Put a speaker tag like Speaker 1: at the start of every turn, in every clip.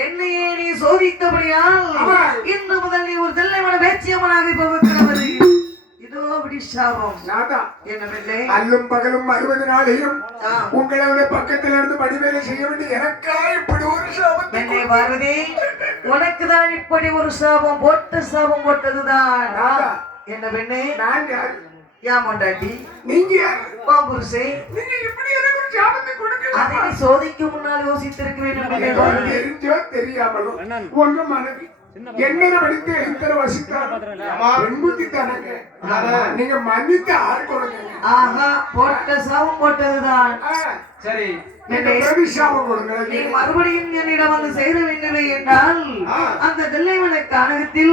Speaker 1: என்னையே நீ சோதித்தபடியால். இன்று முதல் நீ ஒரு தெல்லைவன பேச்சியம்மனாக போகிறவர் இதோ அப்படி சாபம்.
Speaker 2: நாதா
Speaker 1: என்ன பிள்ளை
Speaker 2: அல்லும் பகலும் அறுபது நாளையும்
Speaker 1: ஆ.
Speaker 2: உங்களோட பக்கத்துல இருந்து பணிவேலை செய்ய வேண்டிய எனக்கா இப்படி ஒரு சாபத்தை
Speaker 1: என்னை பார்வதி உனக்கு தான் இப்படி ஒரு சாபம் போட்ட சாபம் போட்டதுதான். என்ன பெண்ணே
Speaker 2: நான் யார்?
Speaker 1: ஏன் கொண்டாட்டி
Speaker 2: நீங்க யார்?
Speaker 1: பாம்புருசை?
Speaker 2: நீங்க இப்படி
Speaker 1: அதை சோதிக்க முன்னால் யோசித்திருக்க வேண்டும்.
Speaker 2: தெரிஞ்சோ தெரியாமலோ உங்க மனைவி. என்ன படித்து எத்தனை வசித்தார் பெண்புத்தி தானங்க. நீங்க மன்னித்து ஆள் கொடுங்க.
Speaker 1: ஆஹா போட்ட சாபம் போட்டதுதான்.
Speaker 3: சரி.
Speaker 1: நீ மறுபடியும் என்னிடம் வந்து சேர வேண்டுமே என்றால் அந்த கானகத்தில்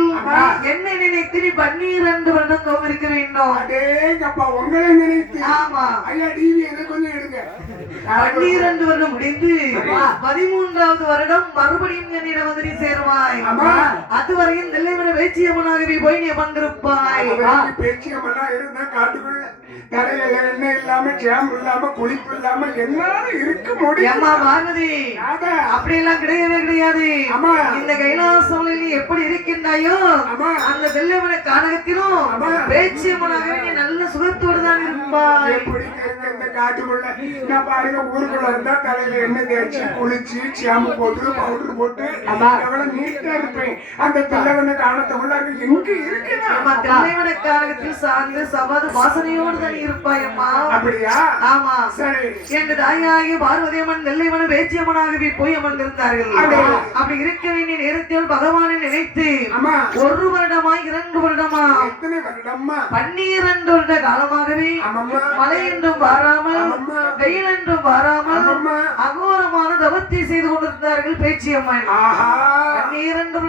Speaker 1: என்ன நினைத்து நீ பன்னீரண்டு வருடம் தோம் இருக்க வேண்டும்.
Speaker 2: அடேங்கப்பா உங்களை நினைத்து.
Speaker 1: ஆமா.
Speaker 2: ஐயா டிவி எனக்கு கொஞ்சம் எடுங்க.
Speaker 1: பன்னீரண்டு வருடம் முடிந்து பதிமூன்றாவது வருடம் மறுபடியும் என்னிடம் வந்து நீ சேருவாய். அதுவரையும் தில்லைவன வேச்சியம்மனாகவே போய் நீ அமர்ந்திருப்பாய்
Speaker 2: பேச்சியமெல்லாம் இருந்தா காட்டுக்குள்ள தலையில எண்ணெய் இல்லாம சேம்பு இல்லாம குளிப்பு இல்லாம என்னாலும் இருக்க முடியும்
Speaker 1: ஏம்மா பார்வதி
Speaker 2: நாதா,
Speaker 1: அப்படியெல்லாம் கிடையவே கிடையாது. இந்த கைலாசமலையில் நீ எப்படி இருக்கின்றாயோ. அந்த வெள்ளைவன கானகத்திலும் நீ நல்ல சுகத்தோடு தான் இருப்பாய்.
Speaker 2: இருக்க காட்டுக்குள்ள. நான் பாருங்க ஊருக்குள்ள இருந்தா தலையில எண்ணெய் தேய்ச்சி குளிச்சு சேம்பு போட்டு பவுடர் போட்டு எவ்வளவு நீட்டா இருப்பேன். அந்த தலைவன அங்க எங்க
Speaker 1: அம்மா
Speaker 2: இருக்குதா
Speaker 1: தில்லைவன கானகத்தில் சார்ந்து சமாத வாசனையோடு தான் இருப்பாய் அம்மா.
Speaker 2: அப்படியா?
Speaker 1: ஆமா.
Speaker 2: சரி.
Speaker 1: எங்க தாயாகி பார்வதியம்மன் நெல்லைவன வேச்சியம்மனாகவே போய் அமர்ந்திருந்தார்கள். அப்படி இருக்க வேண்டிய நேரத்தில் பகவானை நினைத்து ஒரு வருடமா இரண்டு வருடமா பன்னிரண்டு வருட காலமாகவே மழை என்றும் வாராமல்
Speaker 2: ஆமாம்மா.
Speaker 1: வெயில் என்றும் வாராமல் அகோரமான தவத்தை செய்து கொண்டிருந்தார்கள் பன்னிரண்டு வருட